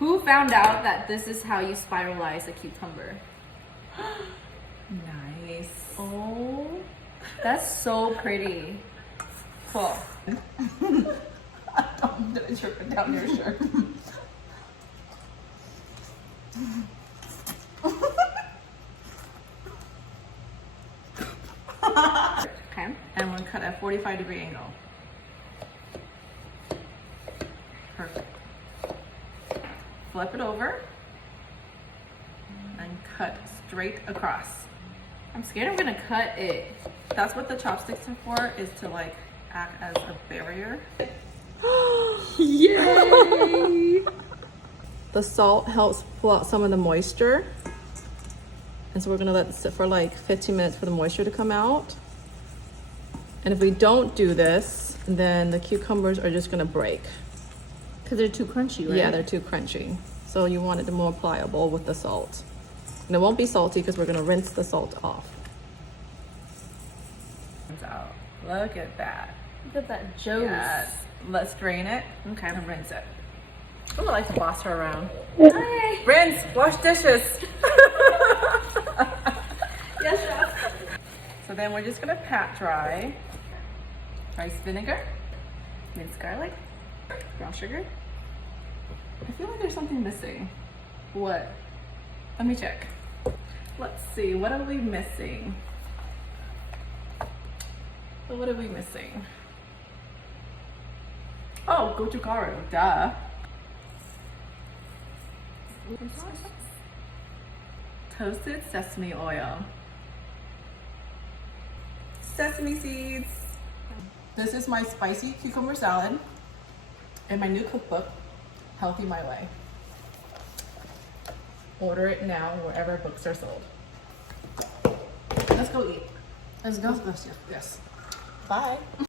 Who found out that this is how you spiralize a cucumber? Nice. Oh, that's so pretty. Cool. I'm gonna drip it down your shirt. Okay. And we'll cut at 45-degree angle. Perfect. Flip it over and cut straight across. I'm scared I'm gonna cut it. That's what the chopsticks are for, is to like act as a barrier. Yay! The salt helps pull out some of the moisture. And so we're gonna let it sit for like 15 minutes for the moisture to come out. And if we don't do this, then the cucumbers are just gonna break. Because they're too crunchy, right? Yeah, they're too crunchy. So you want it to more pliable with the salt. And it won't be salty because we're gonna rinse the salt off. Look at that. Look at that juice. Yes. Let's drain it Okay. and rinse it. Oh, I like to boss her around. Hi. Rinse, wash dishes. Yes, chef. So then we're just gonna pat dry. Rice vinegar, Minced garlic, brown sugar. I feel like there's something missing. What? Let me check. Let's see, what are we missing? So what are we missing? Oh, gochugaru, duh. Toasted sesame oil. Sesame seeds. This is my spicy cucumber salad in my new cookbook, Healthy My Way. Order it now wherever books are sold. Let's go eat. Let's go. Yes. Bye.